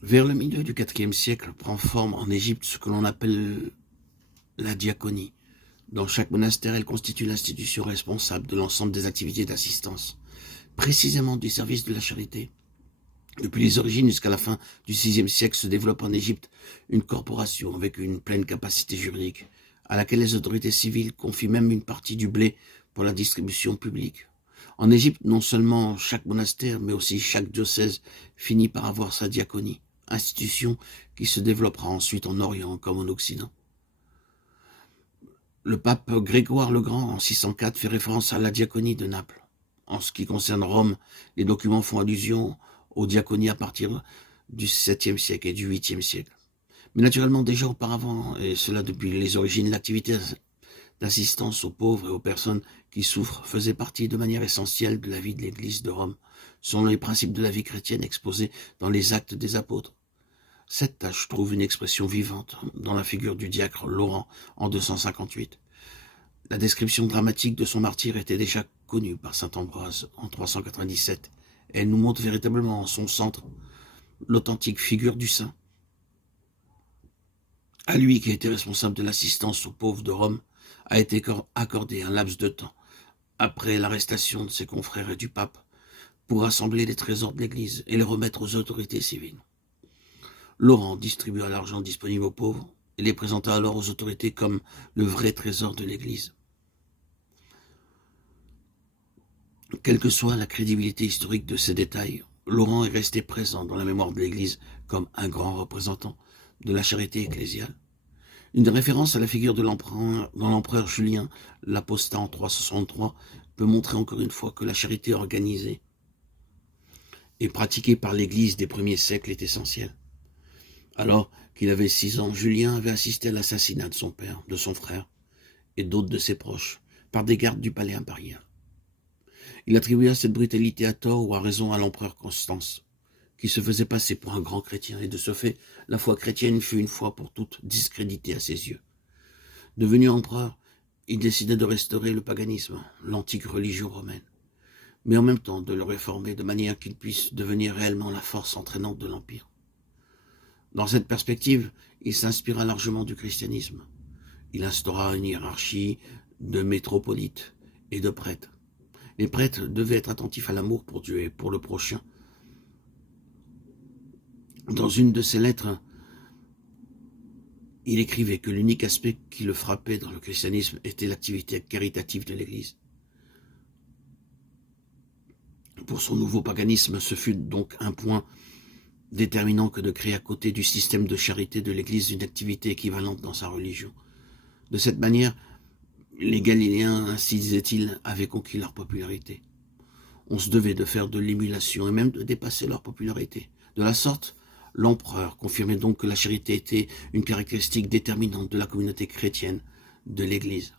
Vers le milieu du IVe siècle prend forme en Égypte ce que l'on appelle la diaconie. Dans chaque monastère, elle constitue l'institution responsable de l'ensemble des activités d'assistance, précisément du service de la charité. Depuis les origines jusqu'à la fin du VIe siècle se développe en Égypte une corporation avec une pleine capacité juridique, à laquelle les autorités civiles confient même une partie du blé pour la distribution publique. En Égypte, non seulement chaque monastère, mais aussi chaque diocèse finit par avoir sa diaconie, institution qui se développera ensuite en Orient comme en Occident. Le pape Grégoire le Grand, en 604, fait référence à la diaconie de Naples. En ce qui concerne Rome, les documents font allusion aux diaconies à partir du 7e siècle et du 8e siècle. Mais naturellement, déjà auparavant, et cela depuis les origines, l'activité d'assistance aux pauvres et aux personnes qui souffrent faisait partie de manière essentielle de la vie de l'Église de Rome, selon les principes de la vie chrétienne exposés dans les Actes des Apôtres. Cette tâche trouve une expression vivante dans la figure du diacre Laurent en 258. La description dramatique de son martyre était déjà connue par saint Ambroise en 397. Elle nous montre véritablement en son centre l'authentique figure du saint. À lui qui a été responsable de l'assistance aux pauvres de Rome, a été accordé un laps de temps, après l'arrestation de ses confrères et du pape, pour rassembler les trésors de l'Église et les remettre aux autorités civiles. Laurent distribua l'argent disponible aux pauvres et les présenta alors aux autorités comme le vrai trésor de l'Église. Quelle que soit la crédibilité historique de ces détails, Laurent est resté présent dans la mémoire de l'Église comme un grand représentant de la charité ecclésiale. Une référence à la figure de l'empereur Julien, l'apostat en 363, peut montrer encore une fois que la charité organisée et pratiquée par l'Église des premiers siècles est essentielle. Alors qu'il avait 6 ans, Julien avait assisté à l'assassinat de son père, de son frère et d'autres de ses proches par des gardes du palais impérial. Il attribuait cette brutalité à tort ou à raison à l'empereur Constance, qui se faisait passer pour un grand chrétien, et de ce fait, la foi chrétienne fut une fois pour toutes discréditée à ses yeux. Devenu empereur, il décida de restaurer le paganisme, l'antique religion romaine, mais en même temps de le réformer de manière qu'il puisse devenir réellement la force entraînante de l'Empire. Dans cette perspective, il s'inspira largement du christianisme. Il instaura une hiérarchie de métropolites et de prêtres. Les prêtres devaient être attentifs à l'amour pour Dieu et pour le prochain. Dans une de ses lettres, il écrivait que l'unique aspect qui le frappait dans le christianisme était l'activité caritative de l'Église. Pour son nouveau paganisme, ce fut donc un point déterminant que de créer à côté du système de charité de l'Église une activité équivalente dans sa religion. De cette manière, les Galiléens, ainsi disait-il, avaient conquis leur popularité. On se devait de faire de l'émulation et même de dépasser leur popularité. De la sorte, l'empereur confirmait donc que la charité était une caractéristique déterminante de la communauté chrétienne de l'Église.